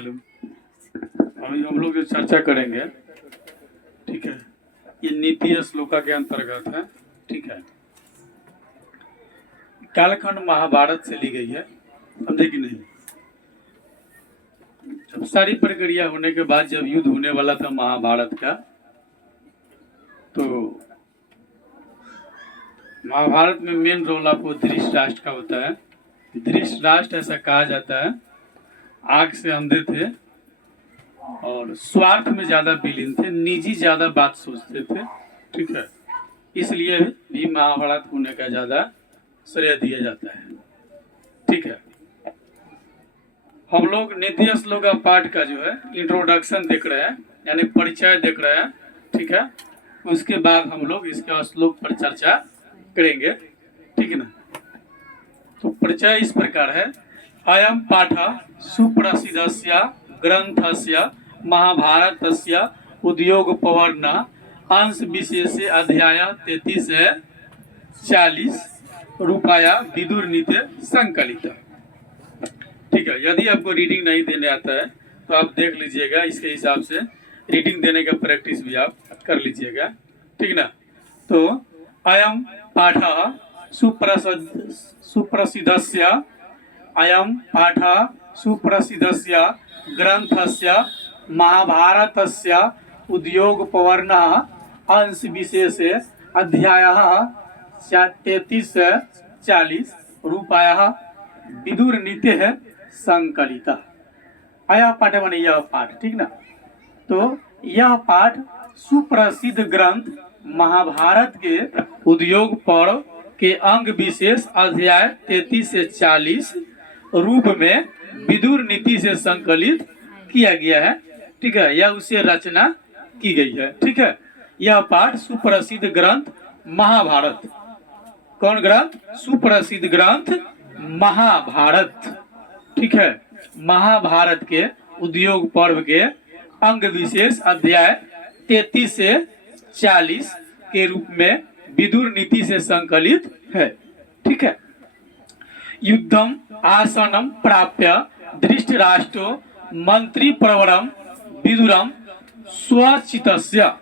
लोग। अभी हम लोग जो चर्चा करेंगे, ठीक है, ये नीति श्लोका के अंतर्गत है। ठीक है, कालखंड महाभारत से ली गई है, समझे कि नहीं। जब सारी प्रक्रिया होने के बाद जब युद्ध होने वाला था महाभारत का, तो महाभारत में मेन रोल आपको धृतराष्ट्र का होता है। धृतराष्ट्र ऐसा कहा जाता है, आग से अंधे थे और स्वार्थ में ज्यादा विलीन थे, निजी ज्यादा बात सोचते थे। ठीक है, इसलिए भी महाभारत होने का ज्यादा श्रेय दिया जाता है। ठीक है, हम लोग नीति श्लोक का पाठ का जो है इंट्रोडक्शन देख रहे हैं, यानी परिचय देख रहे हैं। ठीक है, उसके बाद हम लोग इसके श्लोक पर चर्चा करेंगे। ठीक है ना। तो परिचय इस प्रकार है। अयम पाठ सुप्रसिद्धस्य ग्रंथस्य महाभारतस्य उद्योगपर्वण अंश विशेष अध्याय 33 से 40 रुपया विदुर नीति संकलित। ठीक है, यदि आपको रीडिंग नहीं देने आता है तो आप देख लीजिएगा, इसके हिसाब से रीडिंग देने का प्रैक्टिस भी आप कर लीजिएगा। ठीक ना। तो अयम पाठ सुप्रसिद्धस्य अयम पाठ सुप्रसिद्धस्य ग्रंथस्य महाभारतस्य उद्योगपर्वण अंश विशेष अध्याय 33 से 40 रुपया विदुर नीति संकलिता। यह पाठ माने यह पाठ। ठीक ना। तो यह पाठ सुप्रसिद्ध ग्रंथ महाभारत के उद्योग पर्व के अंग विशेष अध्याय 33 से 40 रूप में विदुर नीति से संकलित किया गया है। ठीक है, यह उसे रचना की गई है। ठीक है, यह पाठ सुप्रसिद्ध ग्रंथ महाभारत, कौन ग्रंथ? सुप्रसिद्ध ग्रंथ महाभारत। ठीक है, महाभारत के उद्योग पर्व के अंग विशेष अध्याय 33 से 40 के रूप में विदुर नीति से संकलित है। ठीक है, युद्धम आसनम प्राप्य धृतराष्ट्रो मंत्री प्रवरम विदुरम स्वचितस्य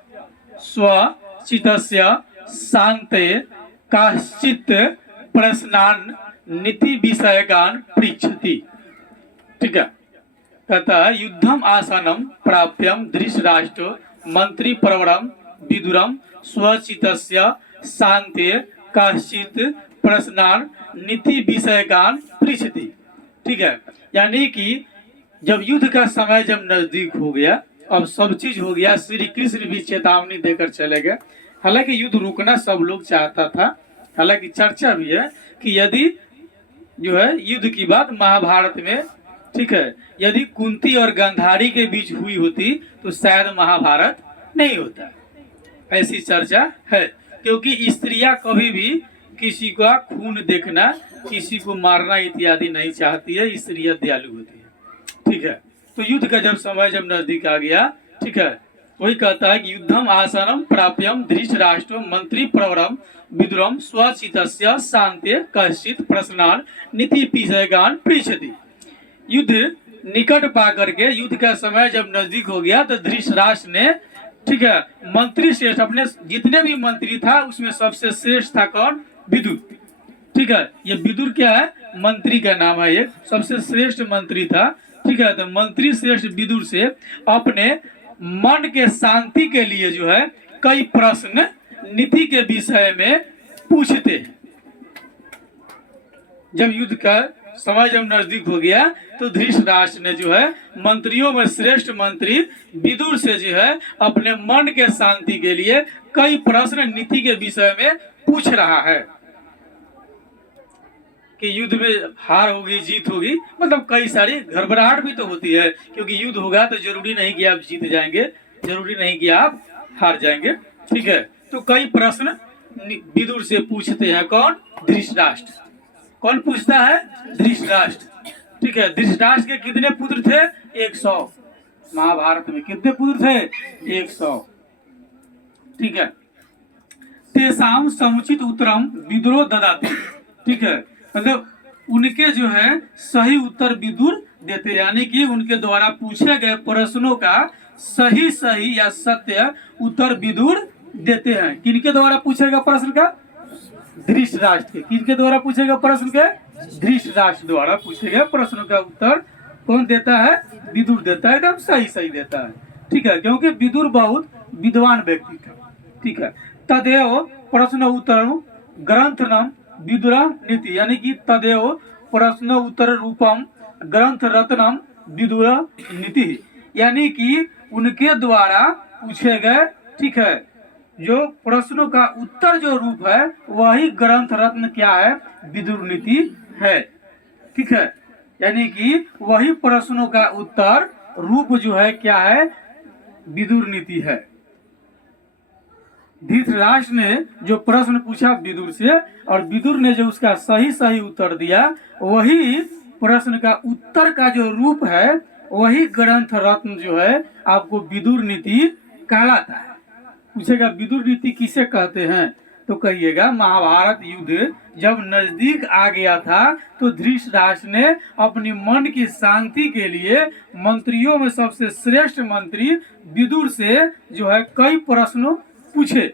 शांते काश्चित प्रश्नान नीति विषयकान पृच्छति। ठीक है, कहता है युद्धम आसनम प्राप्यम धृतराष्ट्रो मंत्री प्रवरम विदुरम स्वचितस्य शांते काश्चित प्रश्नान नीति विषयकान पृच्छति। ठीक है, यानी कि जब युद्ध का समय जब नजदीक हो गया, अब सब चीज हो गया, श्री कृष्ण भी चेतावनी देकर चले गए। हालांकि युद्ध रुकना सब लोग चाहता था, हालांकि चर्चा भी है कि यदि जो है युद्ध की बात महाभारत में, ठीक है, यदि कुंती और गांधारी के बीच हुई होती तो शायद महाभारत नहीं होता, ऐसी चर्चा है। क्योंकि स्त्रियां कभी भी किसी का खून देखना, किसी को मारना इत्यादि नहीं चाहती है, स्त्रियां दयालु होती है। ठीक है, तो युद्ध का जब समय जब नजदीक आ गया, ठीक है, वही कहता है कि युद्धम आसनम प्राप्यम धृतराष्ट्रो मंत्री प्रवरम विदुरम स्वचितस्य शांते कश्चित प्रश्नान नीति विषयकान पृच्छति। युद्ध निकट पा करके युद्ध का समय जब नजदीक हो गया तो धृतराष्ट्र ने, ठीक है, मंत्री श्रेष्ठ, अपने जितने भी मंत्री था उसमें सबसे श्रेष्ठ था कौन? विदुर। ठीक है, ये विदुर क्या है? मंत्री का नाम है, एक सबसे श्रेष्ठ मंत्री था। ठीक है, तो मंत्री श्रेष्ठ विदुर से अपने मन के शांति के लिए जो है कई प्रश्न नीति के विषय में पूछते हैं। जब युद्ध का समय जब नजदीक हो गया तो धृतराष्ट्र ने जो है मंत्रियों में श्रेष्ठ मंत्री विदुर से जो है अपने मन के शांति के लिए कई प्रश्न नीति के विषय में पूछ रहा है कि युद्ध में हार होगी जीत होगी, मतलब कई सारी घबराहट भी तो होती है, क्योंकि युद्ध होगा तो जरूरी नहीं कि आप जीत जाएंगे, जरूरी नहीं कि आप हार जाएंगे। ठीक है, तो कई प्रश्न विदुर से पूछते हैं कौन? धृतराष्ट्र। कौन पूछता है? धृतराष्ट्र। ठीक है, धृतराष्ट्र के कितने पुत्र थे? 100। महाभारत में कितने पुत्र थे? 100। ठीक है, तेसाम समुचित उत्तरम विदुरो ददाति। ठीक है, मतलब उनके जो है सही उत्तर विदुर देते, यानी कि उनके द्वारा पूछे गए प्रश्नों का सही सही या सत्य उत्तर विदुर देते हैं। किनके द्वारा पूछेगा प्रश्न का? धृतराष्ट्र के। किनके द्वारा पूछेगा प्रश्न के? धृतराष्ट्र द्वारा पूछे गए प्रश्न का उत्तर कौन देता है? विदुर देता है, एकदम सही सही देता है। ठीक है, क्योंकि विदुर बहुत विद्वान व्यक्ति था। ठीक है, तदेव प्रश्न उत्तर ग्रंथनम विदुर नीति, यानी कि तदेव प्रश्न उत्तर रूपम ग्रंथ रत्नम विदुर नीति, यानी कि उनके द्वारा पूछे गए, ठीक है, जो प्रश्नों का उत्तर जो रूप है वही ग्रंथ रत्न क्या है? विदुर नीति है। ठीक है, यानी कि वही प्रश्नों का उत्तर रूप जो है क्या है? विदुर नीति है। धृतराष्ट्र ने जो प्रश्न पूछा विदुर से और विदुर ने जो उसका सही सही उत्तर दिया, वही प्रश्न का उत्तर का जो रूप है वही ग्रंथ रत्न जो है आपको विदुर नीति कहलाता है। पूछेगा विदुर नीति किसे कहते हैं? तो कहिएगा महाभारत युद्ध जब नजदीक आ गया था तो धृतराष्ट्र ने अपनी मन की शांति के लिए मंत्रियों में सबसे श्रेष्ठ मंत्री विदुर से जो है कई प्रश्न पूछे।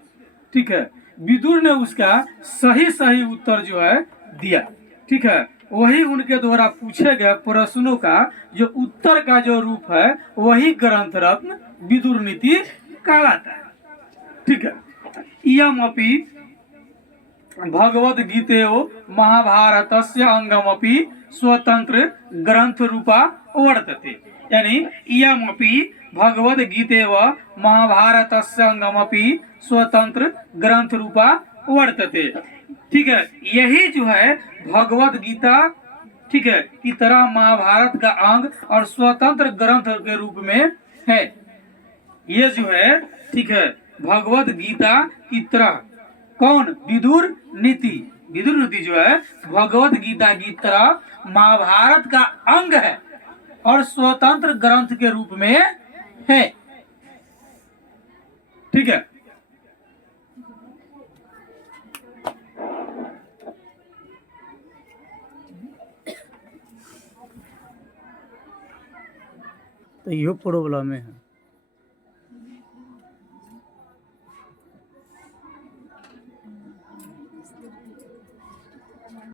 ठीक है, विदुर ने उसका सही सही उत्तर जो है दिया। ठीक है, वही उनके द्वारा पूछे गए प्रश्नों का जो उत्तर का जो रूप है वही ग्रंथ रत्न विदुर नीति कहलाता है। ठीक है, इयमपि भगवद गीतेयो महाभारतस्य अंगमपि स्वतंत्र ग्रंथ रूपा वर्तते, यानी इयमपि भगवद गीतेव महाभारतस्य अंगमपि स्वतंत्र ग्रंथ रूपा वर्तते। ठीक है, यही जो है भगवद गीता, ठीक है, की तरह महाभारत का अंग और स्वतंत्र ग्रंथ के रूप में है। ये जो है, ठीक है, भगवद गीता की तरह कौन? विदुर नीति। विदुर नीति जो है भगवद गीता की तरह महाभारत का अंग है और स्वतंत्र ग्रंथ के रूप में है। ठीक है, तो यो प्रॉब्लम है।